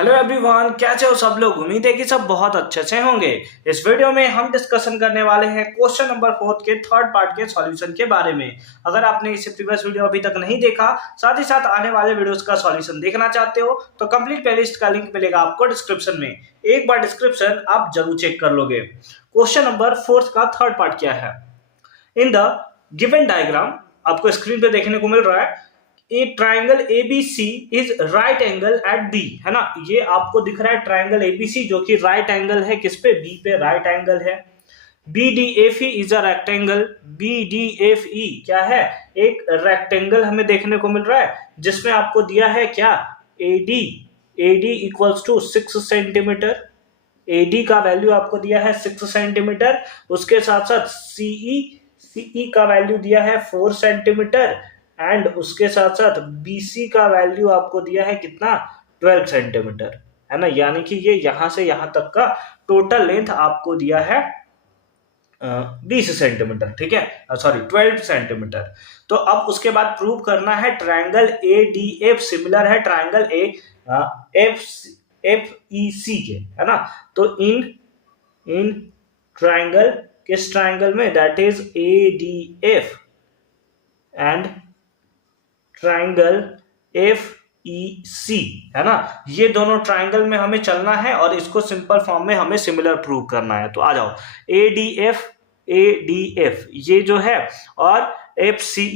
Hello everyone, कैसे हो सब लोग। उम्मीद है कि सब बहुत अच्छे से होंगे। इस वीडियो में हम डिस्कशन करने वाले हैं क्वेश्चन नंबर 4 के थर्ड पार्ट के सॉल्यूशन के बारे में। अगर आपने इससे प्रीवियस वीडियो अभी तक नहीं देखा, साथ ही साथ आने वाले वीडियोस का सॉल्यूशन देखना चाहते हो तो कंप्लीट प्लेलिस्ट का लिंक मिलेगा आपको डिस्क्रिप्शन में। एक बार डिस्क्रिप्शन आप जरूर चेक कर लोगे। क्वेश्चन नंबर 4 का थर्ड पार्ट क्या है। इन द गिवन डायग्राम, आपको स्क्रीन पे देखने को मिल रहा है, a triangle ABC is right angle at B, है ना। ये आपको दिख रहा है ट्राइंगल एबीसी जो कि राइट एंगल है किस पे, बी पे राइट एंगल है। BDFE is a rectangle. BDFE क्या है, एक रेक्टेंगल हमें देखने को मिल रहा है जिसमें आपको दिया है क्या, AD equals to 6 centimetre. AD का वैल्यू आपको दिया है 6 सेंटीमीटर। उसके साथ साथ CE का वैल्यू दिया है 4 सेंटीमीटर एंड उसके साथ साथ BC का वैल्यू आपको दिया है कितना, 12 सेंटीमीटर, है ना। यानी कि ये यहां से यहां तक का टोटल लेंथ आपको दिया है 20 सेंटीमीटर, ठीक है, सॉरी 12 सेंटीमीटर। तो अब उसके बाद प्रूव करना है ट्रायंगल ADF सिमिलर है ट्रायंगल FEC के, है ना। तो इन ट्रायंगल, किस ट्रायंगल में, that is ADF and triangle FEC, है ना। ये दोनों ट्राइंगल में हमें चलना है और इसको सिंपल फॉर्म में हमें सिमिलर प्रूव करना है। तो आ जाओ, ADF ये जो है और FEC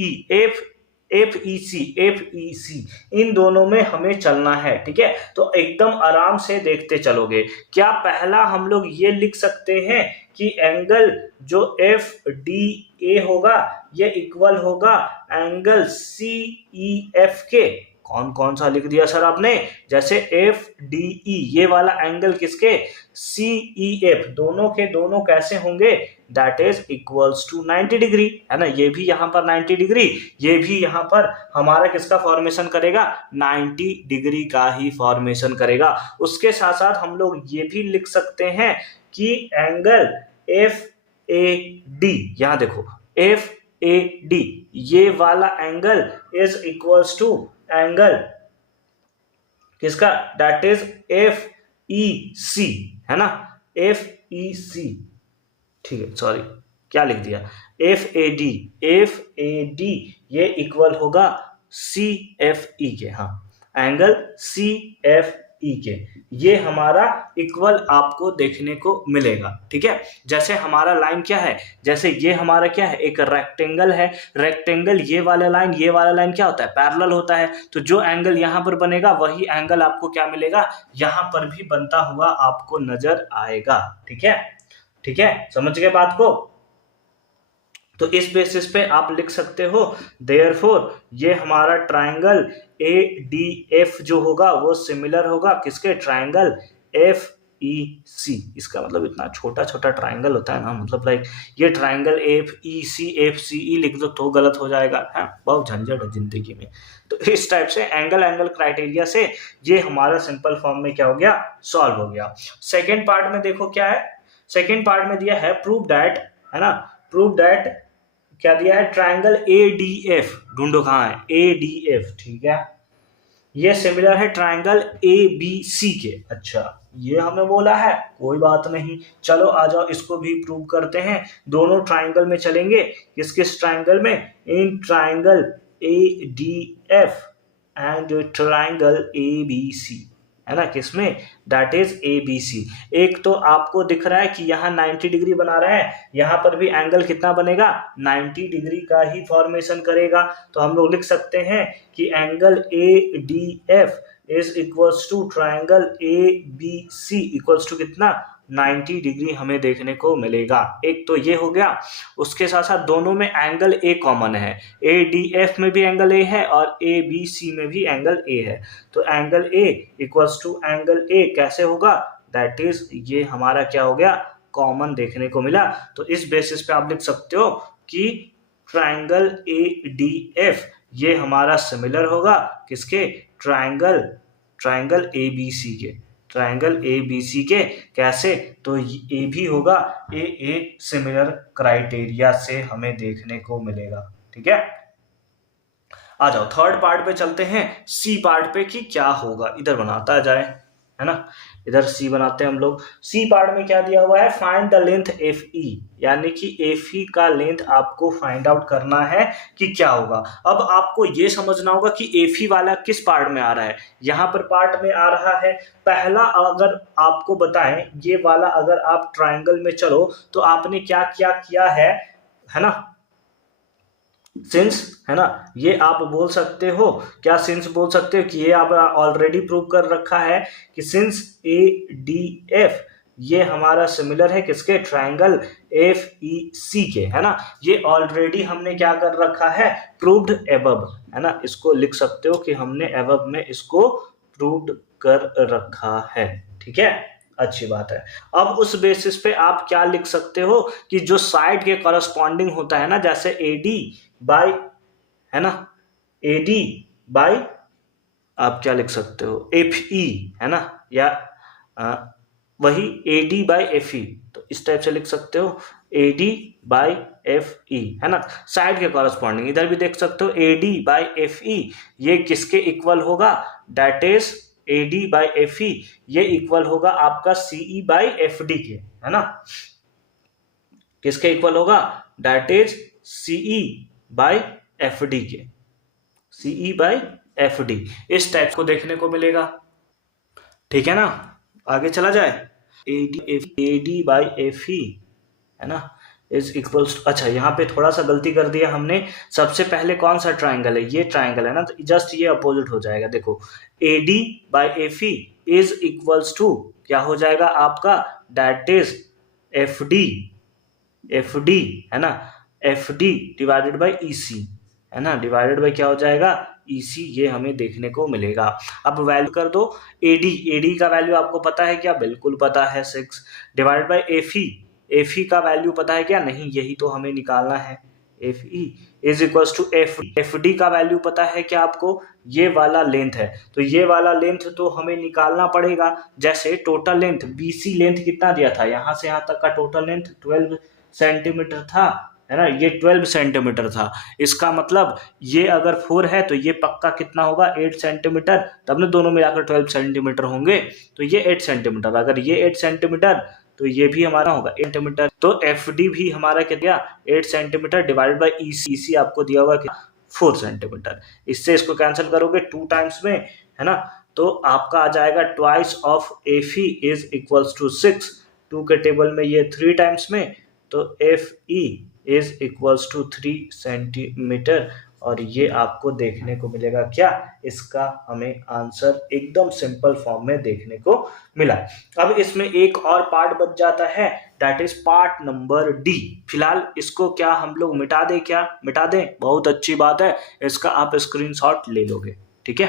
इन दोनों में हमें चलना है, ठीक है। तो एकदम आराम से देखते चलोगे। क्या पहला हम लोग ये लिख सकते हैं कि एंगल जो FDA होगा ये इक्वल होगा एंगल CEF के। कौन कौन सा लिख दिया सर आपने, जैसे FDE ये वाला एंगल किसके, CEF, दोनों के दोनों कैसे होंगे, that is equals to 90 degree, है ना। ये भी यहाँ पर 90 डिग्री, ये भी यहाँ पर हमारा किसका फॉर्मेशन करेगा, 90 डिग्री का ही फॉर्मेशन करेगा। उसके साथ साथ हम लोग ये भी लिख सकते हैं कि एंगल FAD, यहां देखो FAD ये वाला angle is equals to angle किसका, दैट इज FEC, है ना, FEC, ठीक है, सॉरी क्या लिख दिया, FAD ये इक्वल होगा CFE के, हाँ एंगल CFE के, ये हमारा इक्वल आपको देखने को मिलेगा, ठीक है। जैसे हमारा लाइन क्या है, जैसे ये हमारा क्या है, एक रेक्टेंगल है। रेक्टेंगल ये वाला लाइन क्या होता है, पैरेलल होता है। तो जो एंगल यहां पर बनेगा वही एंगल आपको क्या मिलेगा, यहां पर भी बनता हुआ आपको नजर आएगा, ठीक है, ठीक है, समझ गए बात को। तो इस बेसिस पे आप लिख सकते हो, देयरफॉर ये हमारा ट्राइंगल ADF जो होगा वो सिमिलर होगा किसके, ट्राइंगल FEC। इसका मतलब इतना छोटा छोटा ट्राइंगल होता है ना, मतलब लाइक ये ट्राइंगल FEC FCE लिख दो तो गलत हो जाएगा, है बहुत झंझट है जिंदगी में। तो इस टाइप से एंगल क्राइटेरिया से ये हमारा सिंपल फॉर्म में क्या हो गया, सॉल्व हो गया। सेकेंड पार्ट में देखो क्या है, सेकेंड पार्ट में दिया है प्रूव दैट, है ना, प्रूव दैट क्या दिया है, ट्राइंगल ADF, ढूंढो कहां है, ADF, ठीक है, ये सिमिलर है ट्राइंगल ABC के। अच्छा ये हमें बोला है, कोई बात नहीं, चलो आ जाओ इसको भी प्रूव करते हैं। दोनों ट्राइंगल में चलेंगे, किस किस ट्राइंगल में, in triangle ADF and triangle ABC, है ना, किसमें, दैट इज ABC। एक तो आपको दिख रहा है कि यहाँ 90 डिग्री बना रहा है, यहाँ पर भी एंगल कितना बनेगा, 90 डिग्री का ही फॉर्मेशन करेगा। तो हम लोग लिख सकते हैं कि angle ADF is equals to triangle ABC equals to कितना, 90 डिग्री हमें देखने को मिलेगा। एक तो ये हो गया। उसके साथ साथ दोनों में एंगल A कॉमन है, ADF में भी एंगल A है और ABC में भी एंगल A है। तो angle A equals to angle A कैसे होगा, दैट इज ये हमारा क्या हो गया, कॉमन देखने को मिला। तो इस बेसिस पे आप लिख सकते हो कि ट्राइंगल ADF ये हमारा सिमिलर होगा किसके, ट्राइंगल ABC के, ट्राइंगल ABC के कैसे, तो ये भी होगा A सिमिलर क्राइटेरिया से हमें देखने को मिलेगा, ठीक है। आ जाओ थर्ड पार्ट पे चलते हैं, C पार्ट पे कि क्या होगा, इधर बनाता जाए। है ना। इधर सी बनाते हैं हम लोग। सी पार्ट में क्या दिया हुआ है, find the length F E, यानी कि एफ ई का लेंथ आपको फाइंड आउट करना है कि क्या होगा। अब आपको ये समझना होगा कि एफ ई वाला किस पार्ट में आ रहा है। यहाँ पर पार्ट में आ रहा है पहला, अगर आपको बताएं ये वाला, अगर आप ट्राइंगल में चलो तो आपने क्या क्या किया है ना, सिंस, है ना। ये आप बोल सकते हो, क्या सिंस बोल सकते हो कि ये आप ऑलरेडी प्रूव कर रखा है कि सिंस ए डी एफ ये हमारा सिमिलर है किसके, ट्राइंगल एफ ई सी के, है ना। ये ऑलरेडी हमने क्या कर रखा है, प्रूव्ड एबव, है ना। इसको लिख सकते हो कि हमने एबव में इसको प्रूव्ड कर रखा है, ठीक है, अच्छी बात है। अब उस बेसिस पे आप क्या लिख सकते हो कि जो साइड के करस्पॉन्डिंग होता है ना, जैसे एडी बाई, है ना, एडी बाई आप क्या लिख सकते हो, एफ ई, है ना, या वही एडी बाई एफ ई, तो इस टाइप से लिख सकते हो एडी बाई एफ ई, है ना, साइड के कॉरस्पॉन्डिंग। इधर भी देख सकते हो एडी बाई एफ ई ये किसके इक्वल होगा, that is AD by F E ये इक्वल होगा आपका सीई बाई एफ डी के, है ना। किसके इक्वल होगा, that is CE by F D के, सीई बाई एफ डी, इस टाइप को देखने को मिलेगा, ठीक है ना। आगे चला जाए, एडी बाई एफ ई, है ना, इज इक्वल्स, अच्छा यहाँ पे थोड़ा सा गलती कर दिया हमने। सबसे पहले कौन सा ट्राइंगल है, ये ट्राइंगल है ना, तो जस्ट ये अपोजिट हो जाएगा। देखो AD by F E is equals to क्या हो जाएगा आपका, that is F D, F D, है ना, F D divided by E C, है ना, डिवाइडेड बाई क्या हो जाएगा, ई सी, ये हमें देखने को मिलेगा। अब वैल्यू कर दो, एडी, एडी का वैल्यू आपको पता है क्या, बिल्कुल पता है 6, divided by F E, F E का वैल्यू पता है क्या, नहीं, यही तो हमें निकालना है, F E is equal to F D का वैल्यू पता है क्या आपको, ये वाला लेंथ है, तो ये वाला लेंथ तो हमें निकालना पड़ेगा। जैसे टोटल लेंथ बीसी लेंथ कितना दिया था, यहां से यहां तक का टोटल लेंथ 12 सेंटीमीटर था, है ना, ये 12 सेंटीमीटर था। इसका मतलब ये अगर 4 है तो ये पक्का कितना होगा, 8 सेंटीमीटर, तब ना दोनों मिलाकर 12 सेंटीमीटर होंगे, तो ये 8 सेंटीमीटर, अगर ये 8 सेंटीमीटर तो ये भी हमारा होगा 8 सेंटीमीटर, तो एफ डी भी हमारा क्या दिया, 8 सेंटीमीटर डिवाइडेड बाई ई सी आपको दिया हुआ क्या, 4 सेंटीमीटर। इससे इसको कैंसिल करोगे 2 टाइम्स में, है ना, तो आपका आ जाएगा twice of F E is equals to 6, 2 के टेबल में ये 3 टाइम्स में, तो F E is equals to 3 centimetre, और ये आपको देखने को मिलेगा क्या, इसका हमें आंसर एकदम सिंपल फॉर्म में देखने को मिला। अब इसमें एक और पार्ट बच जाता है, that is part number D. फिलहाल इसको क्या हम लोग मिटा दें, क्या मिटा दें, बहुत अच्छी बात है, इसका आप स्क्रीनशॉट ले लोगे, ठीक है।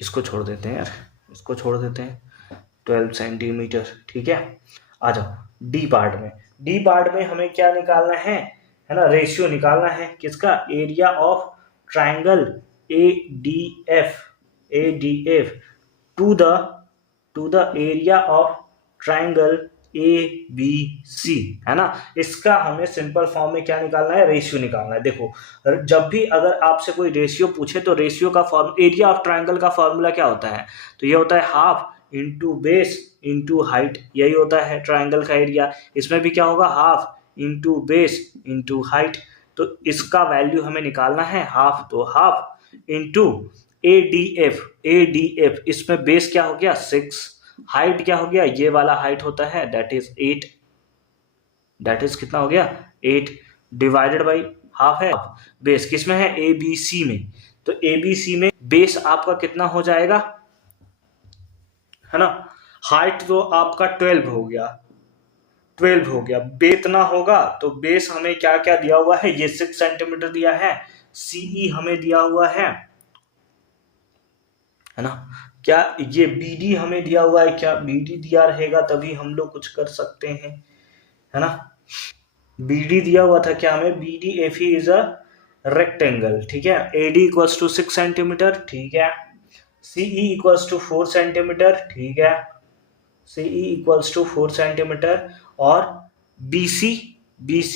इसको छोड़ देते हैं यार, इसको छोड़ देते हैं, 12 सेंटीमीटर, ठीक है। आ जाओ डी पार्ट में, डी पार्ट में हमें क्या निकालना है ना, रेशियो निकालना है किसका, area of triangle A D F to the area of triangle A B C, है ना। इसका हमें सिंपल फॉर्म में क्या निकालना है, रेशियो निकालना है। देखो जब भी अगर आपसे कोई रेशियो पूछे तो रेशियो का एरिया ऑफ ट्राइंगल का फॉर्मूला क्या होता है, तो ये होता है half into base into height, यही होता है ट्राइंगल का एरिया। इसमें भी क्या होगा, half into base into height, तो इसका वैल्यू हमें निकालना है हाफ, तो हाफ इंटू ए डी एफ, इसमें बेस क्या हो गया 6, हाइट क्या हो गया, ये वाला हाइट होता है दैट इज 8, दैट इज कितना हो गया 8, डिवाइडेड बाई हाफ है, बेस किस में है, ए बी सी में, तो ए बी सी में बेस आपका कितना हो जाएगा, है ना, हाइट तो आपका 12 हो गया, 12 हो गया, बेस इतना होगा, तो बेस हमें क्या क्या दिया हुआ है, ये 6 सेंटीमीटर दिया है, सीई हमें दिया हुआ है ना, क्या ये बीडी हमें दिया हुआ है, क्या बीडी दिया रहेगा तभी हम लोग कुछ कर सकते हैं, है ना। बीडी दिया हुआ था क्या हमें, BD F E is a rectangle, ठीक है, एडी इक्वल्स टू 6 सेंटीमीटर, ठीक है, सीई इक्वल्स टू 4 सेंटीमीटर, ठीक है, सीई इक्वल्स टू 4 सेंटीमीटर, और बीसी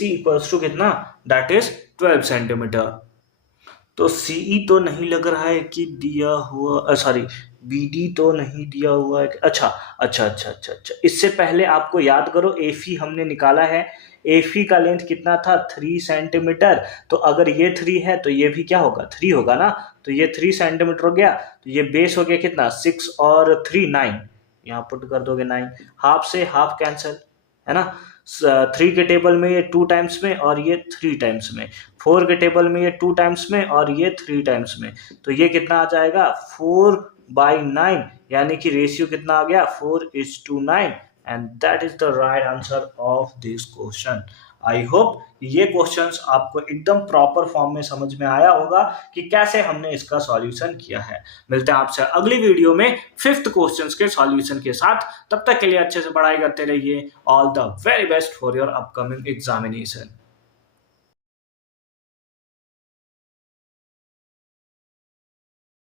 इक्वल्स टू कितना, दैट इज 12 सेंटीमीटर। तो सीई तो नहीं लग रहा है कि दिया हुआ, सॉरी बीडी तो नहीं दिया हुआ है। अच्छा अच्छा अच्छा अच्छा अच्छा, इससे पहले आपको याद करो एफी हमने निकाला है। एफी का लेंथ कितना था, 3 सेंटीमीटर। तो अगर ये 3 है तो ये भी क्या होगा, 3 होगा ना। तो ये 3 सेंटीमीटर हो गया। तो ये बेस हो गया कितना, 6 और 3 9, यहाँ पुट कर दोगे 9। हाफ से हाफ कैंसिल, है ना। 3 के टेबल में ये 2 टाइम्स में और ये 3 टाइम्स में। 4 के टेबल में ये 2 टाइम्स में और ये 3 टाइम्स में। तो ये कितना आ जाएगा, 4/9, यानी कि रेशियो कितना आ गया, 4:9। And that is the right answer of this question. I hope ये क्वेश्चंस आपको एकदम प्रॉपर फॉर्म में समझ में आया होगा कि कैसे हमने इसका सॉल्यूशन किया है। मिलते हैं आपसे अगली वीडियो में 5th क्वेश्चंस के सॉल्यूशन के साथ। तब तक के लिए अच्छे से पढ़ाई करते रहिए। All the very best for your upcoming examination.